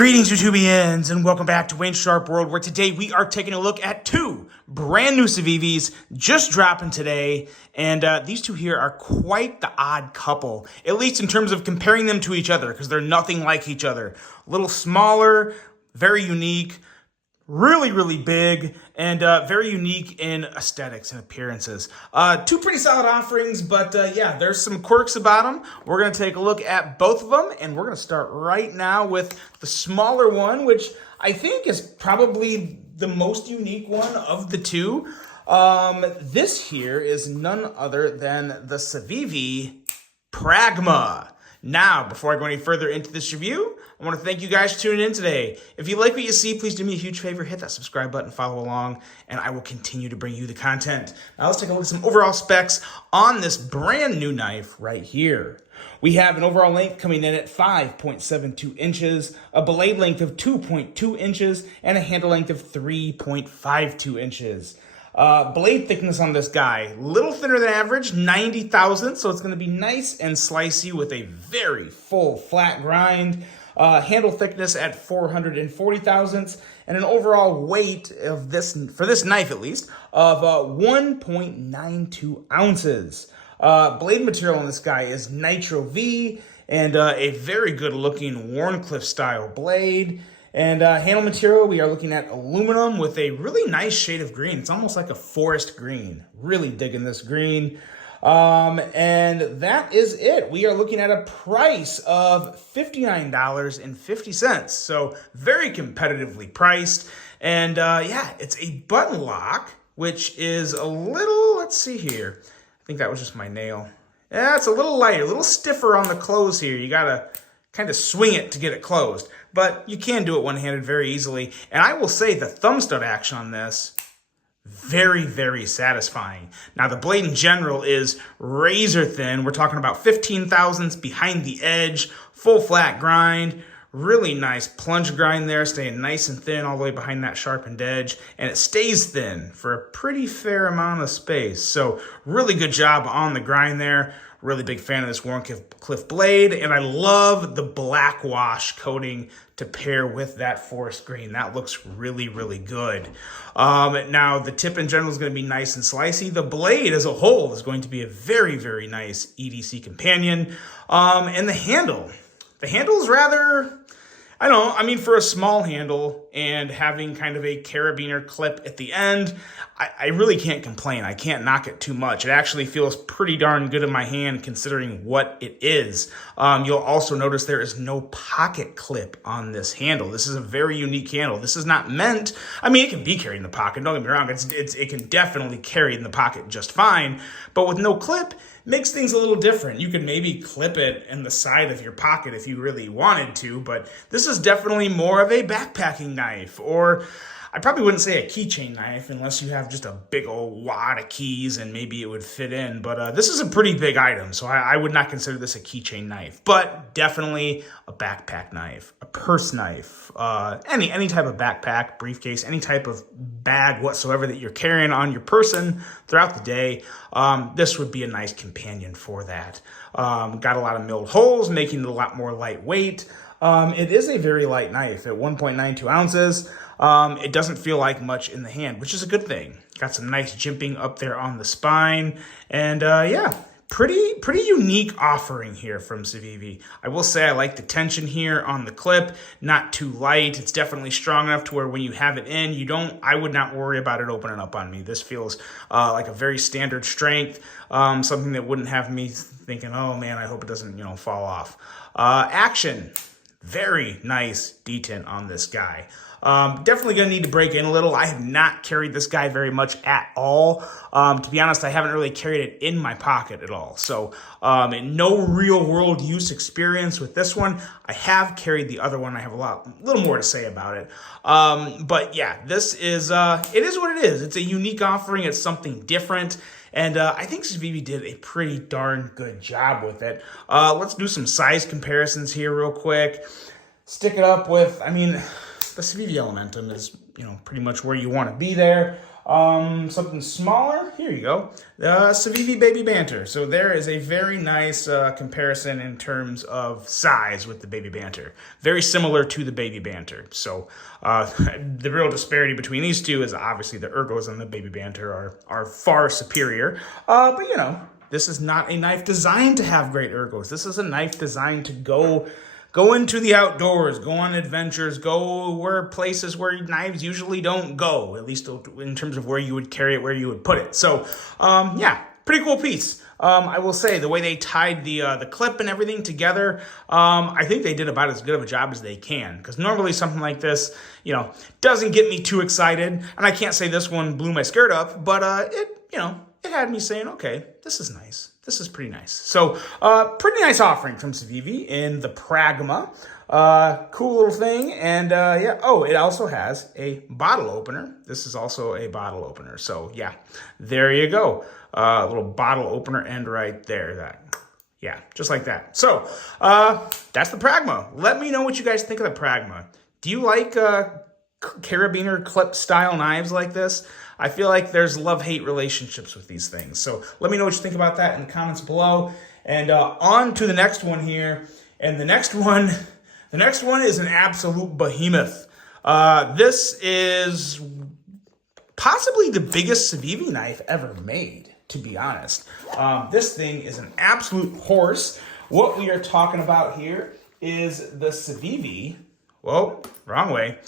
Greetings, YouTubians, and welcome back to Wayne's Sharp World, where today we are taking a look at two brand new Civivis just dropping today. And these two here are quite the odd couple, at least in terms of comparing them to each other, because they're nothing like each other. A little smaller, very unique, really big, and very unique in aesthetics and appearances. Two pretty solid offerings, but yeah, there's some quirks about them. We're going to take a look at both of them, and we're going to start right now with the smaller one, which I think is probably the most unique one of the two. This here is none other than the Civivi Pragma. Now, before I go any further into this review, I want to thank you guys for tuning in today. If you like what you see, please do me a huge favor, hit that subscribe button, follow along, and I will continue to bring you the content. Now let's take a look at some overall specs on this brand new knife right here. We have an overall length coming in at 5.72 inches, a blade length of 2.2 inches, and a handle length of 3.52 inches. Blade thickness on this guy, little thinner than average, 90 thousandths, so it's going to be nice and slicey with a very full flat grind. Handle thickness at 440 thousandths, and an overall weight of this, for this knife at least, of 1.92 ounces. Blade material on this guy is Nitro V, and a very good looking Wharncliffe style blade. And handle material, we are looking at aluminum with a really nice shade of green. It's almost like a forest green. Really digging this green. And that is it. We are looking at a price of $59.50. So very competitively priced. And yeah, it's a button lock, which is a little, let's see here. I think that was just my nail. Yeah, it's a little lighter, a little stiffer on the close here. You gotta kind of swing it to get it closed. But you can do it one-handed very easily. And I will say the thumb stud action on this, very satisfying. Now, the blade in general is razor thin. We're talking about 15 thousandths behind the edge, full flat grind, really nice plunge grind there, staying nice and thin all the way behind that sharpened edge. And it stays thin for a pretty fair amount of space. So really good job on the grind there. Really big fan of this Wharncliffe blade, and I love the black wash coating to pair with that forest green. That looks really good. Now, the tip in general is going to be nice and slicey. The blade as a whole is going to be a very nice EDC companion. And the handle is rather, I don't know, I mean, for a small handle and having kind of a carabiner clip at the end, I really can't complain. I can't knock it too much. It actually feels pretty darn good in my hand considering what it is. You'll also notice there is no pocket clip on this handle. This is a very unique handle. This is not meant, I mean, it can be carried in the pocket, don't get me wrong. It can definitely carry in the pocket just fine, but with no clip, makes things a little different. You could maybe clip it in the side of your pocket if you really wanted to, but this is definitely more of a backpacking knife, or I probably wouldn't say a keychain knife unless you have just a big old wad of keys and maybe it would fit in. But this is a pretty big item, so I would not consider this a keychain knife, but definitely a backpack knife, a purse knife, any type of backpack, briefcase, any type of bag whatsoever that you're carrying on your person throughout the day. This would be a nice companion for that. Got a lot of milled holes, making it a lot more lightweight. It is a very light knife at 1.92 ounces. It doesn't feel like much in the hand, which is a good thing. Got some nice jimping up there on the spine. And yeah, pretty unique offering here from Civivi. I will say I like the tension here on the clip, not too light. It's definitely strong enough to where when you have it in, I would not worry about it opening up on me. This feels like a very standard strength, something that wouldn't have me thinking, oh man, I hope it doesn't, fall off. Action. Very nice detent on this guy. Definitely going to need to break in a little. I have not carried this guy very much at all. To be honest, I haven't really carried it in my pocket at all. So no real world use experience with this one. I have carried the other one. I have a little more to say about it. But yeah, this is, it is what it is. It's a unique offering. It's something different. And I think Civivi did a pretty darn good job with it. Let's do some size comparisons here real quick. Stick it up with, I mean, the Civivi Elementum is, pretty much where you want to be there. Something smaller, here you go, Civivi Baby Banter. So there is a very nice comparison in terms of size with the Baby Banter. Very similar to the Baby Banter. So the real disparity between these two is obviously the ergos and the Baby Banter are far superior. But you know, this is not a knife designed to have great ergos. This is a knife designed to go into the outdoors, go on adventures, go where places where knives usually don't go, at least in terms of where you would carry it, where you would put it. So, yeah, pretty cool piece. I will say the way they tied the clip and everything together, I think they did about as good of a job as they can. Because normally something like this, you know, doesn't get me too excited. And I can't say this one blew my skirt up, but it had me saying, okay, this is nice. This is pretty nice. So, pretty nice offering from Civivi in the Pragma. Cool little thing. And, yeah. Oh, it also has a bottle opener. This is also a bottle opener. So, yeah, there you go. A little bottle opener end right there. Yeah, just like that. So, that's the Pragma. Let me know what you guys think of the Pragma. Do you like carabiner clip style knives like this? I feel like there's love-hate relationships with these things. So let me know what you think about that in the comments below. And on to the next one here. And the next one is an absolute behemoth. This is possibly the biggest Civivi knife ever made, to be honest. This thing is an absolute horse. What we are talking about here is the Civivi, whoa, wrong way,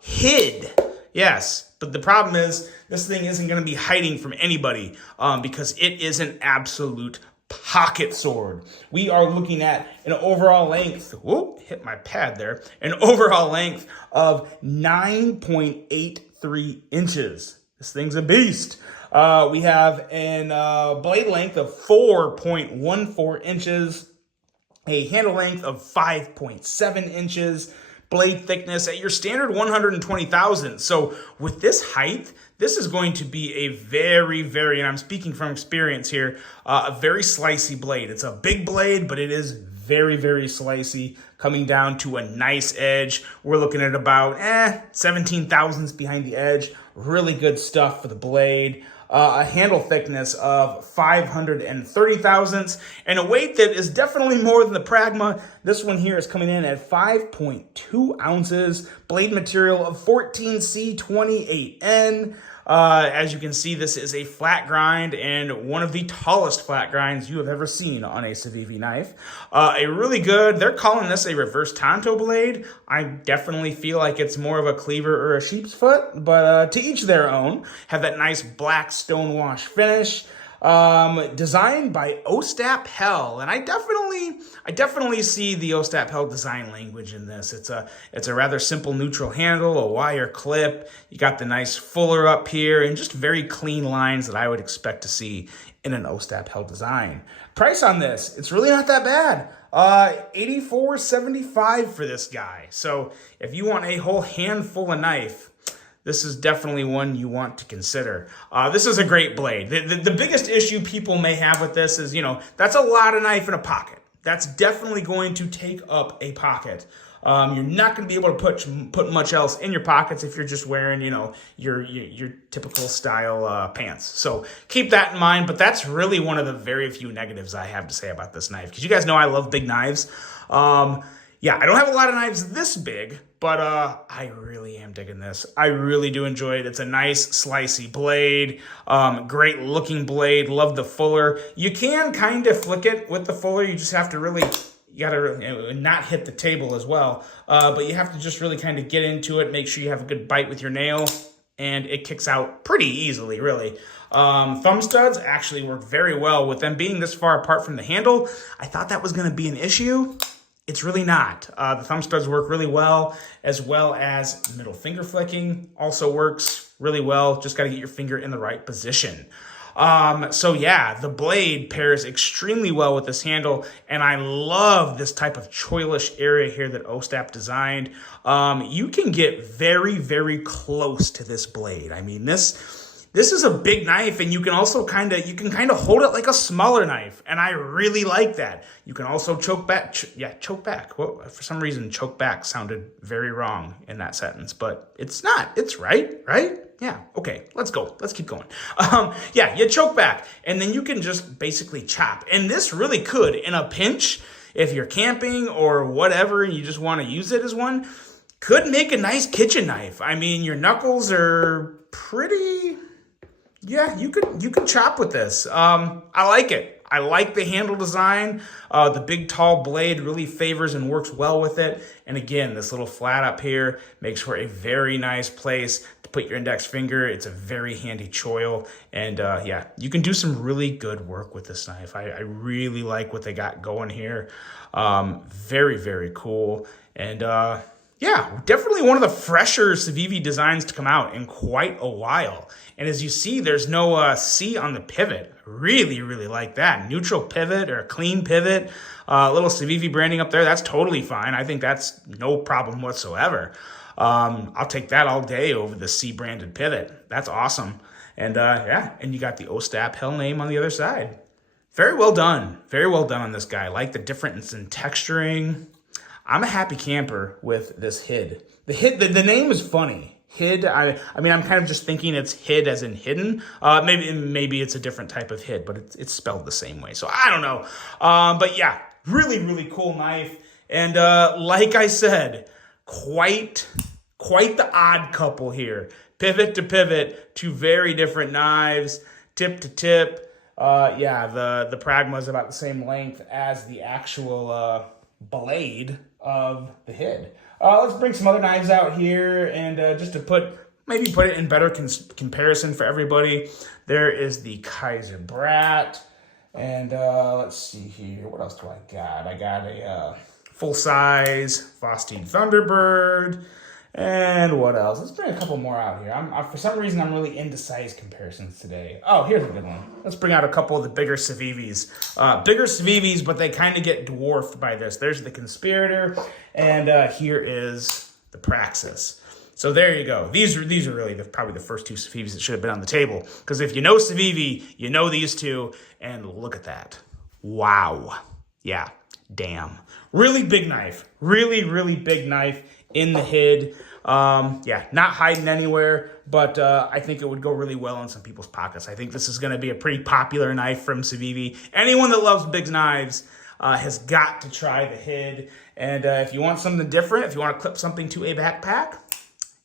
Hid. Yes, but the problem is this thing isn't going to be hiding from anybody because it is an absolute pocket sword. We are looking at an overall length, whoop, hit my pad there, an overall length of 9.83 inches. This thing's a beast. We have an blade length of 4.14 inches, a handle length of 5.7 inches, blade thickness at your standard 120 thousandths. So with this height, this is going to be a very, and I'm speaking from experience here, a very slicey blade. It's a big blade, but it is very, slicey, coming down to a nice edge. We're looking at about 17 thousandths behind the edge. Really good stuff for the blade. A handle thickness of 530 thousandths, and a weight that is definitely more than the Pragma. This one here is coming in at 5.2 ounces, blade material of 14C28N. As you can see, this is a flat grind and one of the tallest flat grinds you have ever seen on a Civivi knife. A really good, they're calling this a reverse tanto blade. I definitely feel like it's more of a cleaver or a sheep's foot, but to each their own. Have that nice black stonewash finish. Designed by Ostap Hell, and I definitely see the Ostap Hell design language in this. It's a rather simple neutral handle, a wire clip. You got the nice fuller up here, and just very clean lines that I would expect to see in an Ostap Hell design. Price on this, it's really not that bad. $84.75 for this guy. So if you want a whole handful of knife, this is definitely one you want to consider. This is a great blade. The biggest issue people may have with this is, that's a lot of knife in a pocket. That's definitely going to take up a pocket. You're not going to be able to put much else in your pockets if you're just wearing, your typical style pants. So keep that in mind. But that's really one of the very few negatives I have to say about this knife, because you guys know I love big knives. Yeah, I don't have a lot of knives this big, but I really am digging this. I really do enjoy it. It's a nice slicey blade, great looking blade. Love the fuller. You can kind of flick it with the fuller. You just have to really, you gotta not hit the table as well. But you have to just really kind of get into it. Make sure you have a good bite with your nail, and it kicks out pretty easily, really. Thumb studs actually work very well. With them being this far apart from the handle, I thought that was going to be an issue. It's really not. The thumb studs work really well as middle finger flicking also works really well. Just got to get your finger in the right position. So yeah, the blade pairs extremely well with this handle, and I love this type of choilish area here that Ostap designed. You can get very, very close to this blade. I mean, this This is a big knife, and you can also kind of hold it like a smaller knife, and I really like that. You can also choke back. Choke back. Well, for some reason, choke back sounded very wrong in that sentence, but it's not. It's right? Yeah. Okay. Let's go. Let's keep going. Yeah, you choke back, and then you can just basically chop. And this really could, in a pinch, if you're camping or whatever, and you just want to use it as one, could make a nice kitchen knife. I mean, your knuckles are pretty. Yeah, you could chop with this. I like it. I like the handle design. The big tall blade really favors and works well with it. And again, this little flat up here makes for a very nice place to put your index finger. It's a very handy choil. And yeah, you can do some really good work with this knife. I really like what they got going here. Very, very cool. And yeah, definitely one of the fresher Civivi designs to come out in quite a while. And as you see, there's no C on the pivot. Really, really like that. Neutral pivot or a clean pivot. Little Civivi branding up there, that's totally fine. I think that's no problem whatsoever. I'll take that all day over the C branded pivot. That's awesome. And yeah, and you got the Ostap Hell name on the other side. Very well done. Very well done on this guy. I like the difference in texturing. I'm a happy camper with this Hid. The name is funny. Hid, I mean, I'm kind of just thinking it's hid as in hidden. Maybe it's a different type of hid, but it's spelled the same way. So I don't know. But yeah, really, really cool knife. And like I said, quite the odd couple here. Pivot to pivot, two very different knives, tip to tip. Yeah, the Pragma is about the same length as the actual blade of the Hid. Let's bring some other knives out here, and just to maybe put it in better comparison for everybody, there is the Kaiser Brat, and let's see here, what else do I got? I got a full-size Vosteed Thunderbird, and what else? Let's bring a couple more out here. For some reason, I'm really into size comparisons today. Oh, here's a good one. Let's bring out a couple of the bigger Civivis. Bigger Civivis, but they kind of get dwarfed by this. There's the Conspirator, and here is the Praxis. So there you go. These are really probably the first two Civivis that should have been on the table. Because if you know Civivi, you know these two, and look at that. Wow. Yeah, damn. Really big knife. Really, really big knife in the Hid. Yeah, not hiding anywhere, but I think it would go really well in some people's pockets. I think this is going to be a pretty popular knife from Civivi. Anyone that loves big knives has got to try the Hid. And if you want something different, if you want to clip something to a backpack,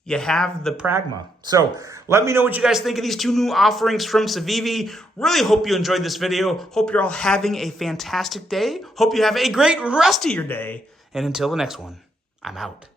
you have the Pragma. So let me know what you guys think of these two new offerings from Civivi. Really hope you enjoyed this video. Hope you're all having a fantastic day. Hope you have a great rest of your day. And until the next one, I'm out.